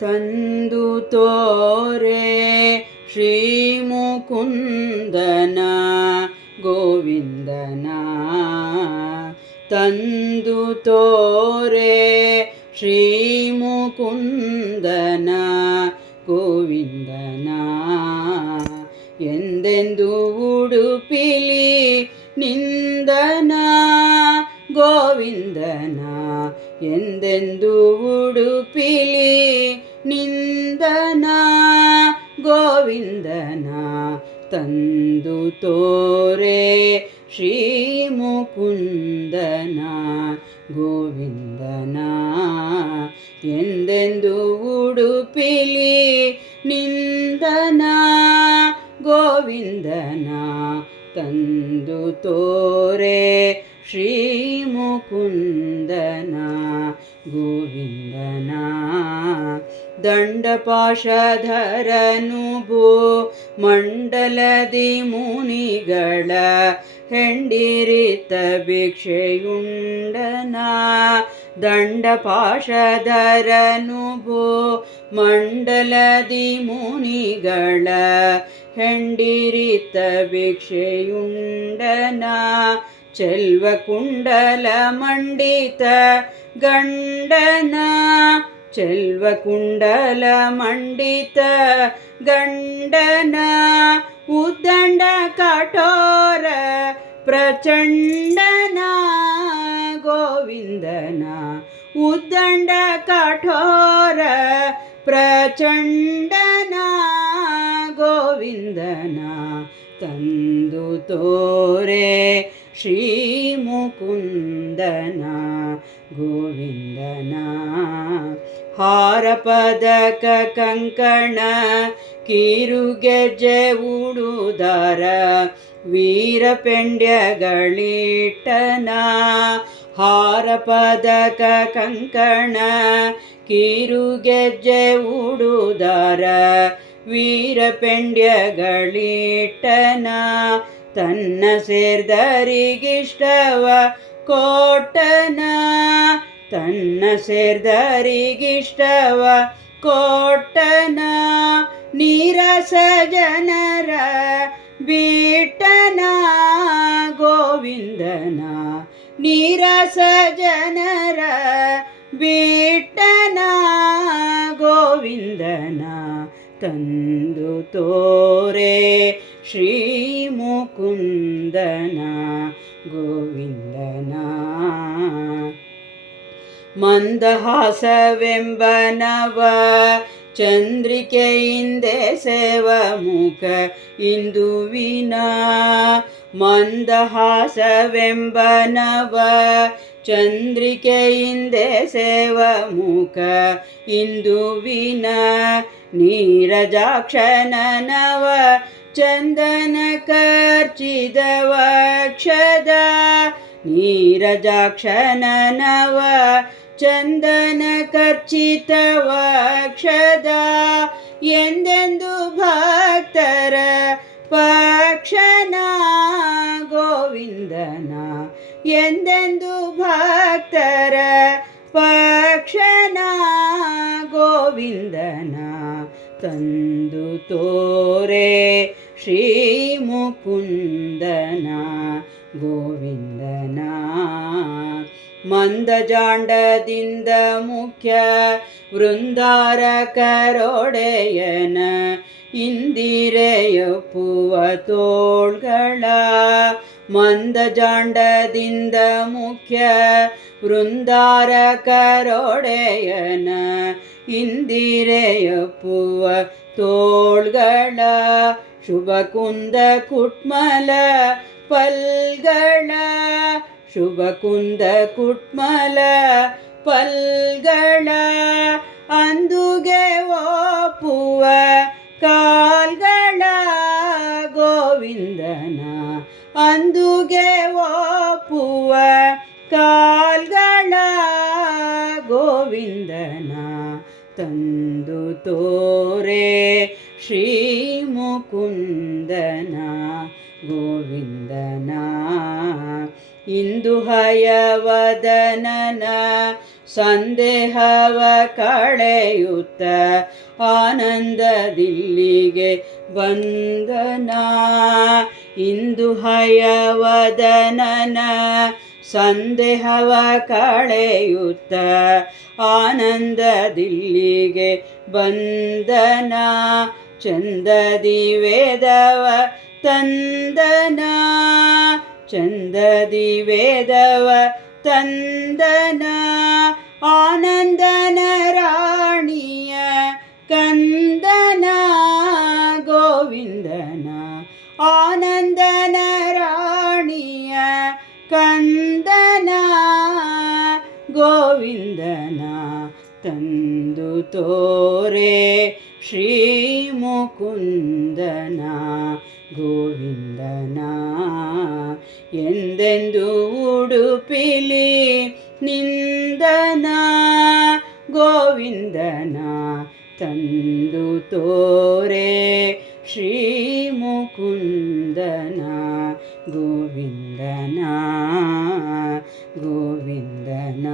ತಂದು ತೋರೆ ಶ್ರೀ ಮುಕುಂದನ ಗೋವಿಂದನ. ತಂದು ತೋರೆ ಶ್ರೀ ಮುಕುಂದನ ಗೋವಿಂದನ. ಎಂದೆಂದು ಉಡುಪಿಲಿ ಗೋವಿಂದನ ತಂದು ತೋರೆ ಶ್ರೀ ಗೋವಿಂದನ ಎಂದೆಂದು ಉಡುಪಿಲಿ ನಿಂದನ ಗೋವಿಂದನ ತಂದು ತೋರೆ ಶ್ರೀ ಮುಕುಂದನ ಗೋವಿಂದನ ದಂಡಪಾಶಧರನು ಭೂ ಮಂಡಲದಿ ಮುನಿಗಳ ಹೆಂಡಿರಿತ ಭಿಕ್ಷೆಯುಂಡನ ದಂಡಪಾಶಧರನು ಭೂ ಮಂಡಲದಿ ಮುನಿಗಳ ಹೆಂಡಿರಿತ ಭಿಕ್ಷೆಯುಂಡನ ಚೆಲ್ವ ಕುಂಡಲ ಮಂಡಿತ ಗಂಡನ ಚೆಲ್ವ ಕುಂಡಲ ಮಂಡಿತ ಗಂಡನ ಉದ್ದಂಡ ಕಠೋರ ಪ್ರಚಂಡನ ಗೋವಿಂದನ ಉದ್ದಂಡ ಕಠೋರ ಪ್ರಚಂಡನ ಗೋವಿಂದನ ತಂದು ತೋರೆ ಶ್ರೀ ಮುಕುಂದನ ಗೋವಿಂದನ ಹಾರ ಪದಕ ಕಂಕಣ ಕಿರುಗೆಜ್ಜೆ ಉಡುದಾರ ವೀರ ಪೆಂಡ್ಯಗಳಿಟ್ಟನ ಹಾರ ಪದಕ ಕಂಕಣ ಕಿರುಗೆಜ್ಜೆ ಉಡುದಾರ ವೀರ ಪೆಂಡ್ಯಗಳಿಟ್ಟನ ತನ್ನ ಸೇರ್ದರಿಗಿಷ್ಟವ ಕೋಟನ ತನ್ನ ಸೇರ್ದರಿಗಿಷ್ಟವ ಕೋಟನ ನೀರಸ ಜನರ ಬೀಟನ ಗೋವಿಂದನ ನೀರಸ ಜನರ ಬೀಟನ ಗೋವಿಂದನ ತಂದು ತೋರೆ ಮಂದಹಾಸವೆಂಬನವ ಚಂದ್ರಿಕೆಯಿಂದೆ ಸೇವ ಮುಖ ಇಂದುವಿನ ಮಂದಹಾಸವೆಂಬನವ ಚಂದ್ರಿಕೆಯಿಂದೆ ಸೇವ ಮುಖ ಇಂದುವಿನ ನೀರಜಾಕ್ಷನನವ ಚಂದನ ಕರ್ಚಿದವ ಕ್ಷದ ನೀರಜಾಕ್ಷನನವ ಚಂದನ ಕರ್ಚಿತ ವಕ್ಷದ ಎಂದೆಂದು ಭಕ್ತರ ಪಕ್ಷನ ಗೋವಿಂದನ ಎಂದೆಂದು ಭಕ್ತರ ಪಕ್ಷನ ಗೋವಿಂದನ ತಂದು ತೋರೆ ಶ್ರೀ ಮುಕುಂದನ ಮಂದಜಾಂಡದಿಂದ ಮುಖ್ಯ ವೃಂದಾರ ಕರೋಡೆಯನ ತೋಳ್ಗಳ ಮಂದಜಾಂಡದಿಂದ ಮುಖ್ಯ ವೃಂದಾರ ಕರೋಡೆಯನ ಇಂದಿರೆಯಪ್ಪುವ ತೋಳ್ಗಳ ಶುಭಕುಂದ ಕುಟ್ಮಲ ಪಲ್ಗಳ ಶುಭ ಕುಂದ ಕುಟ್ಮಲ ಪಲ್ಗಳ ಅಂದುಗೆ ಒಪ್ಪುವ ಕಾಲ್ಗಳ ಗೋವಿಂದನ ಅಂದುಗೆ ಒಪ್ಪುವ ಕಾಲ್ಗಳ ಗೋವಿಂದನ ತಂದು ತೋರೆ ಇಂದು ಹಯವದನನ ಸಂದೇಹವ ಕಳೆಯುತ್ತ ಆನಂದದಿಲ್ಲಿಗೆ ಬಂದನ. ಇಂದು ಹಯವದನನ ಸಂದೇಹವ ಕಳೆಯುತ್ತ ಆನಂದದಿಲ್ಲಿಗೆ ಬಂದನ. ಚಂದದಿ ವೇದವ ತಂದನ. ಚಂದದಿ ವೇದವ ತಂದನ ಆನಂದನ ರಾಣಿಯ ಕಂದನ ಗೋವಿಂದನ ಆನಂದನ ರಾಣಿಯ ಕಂದನ ಗೋವಿಂದನ ತಂದು ತೋರೆ ಶ್ರೀ ಮುಕುಂದನ ಗೋವಿಂದನ ಎಂದೆಂದು ಉಡುಪಿಲಿ ನಿಂದನ ಗೋವಿಂದನ ತಂದು ತೋರೆ ಶ್ರೀ ಮುಕುಂದನ ಗೋವಿಂದನ ಗೋವಿಂದನ.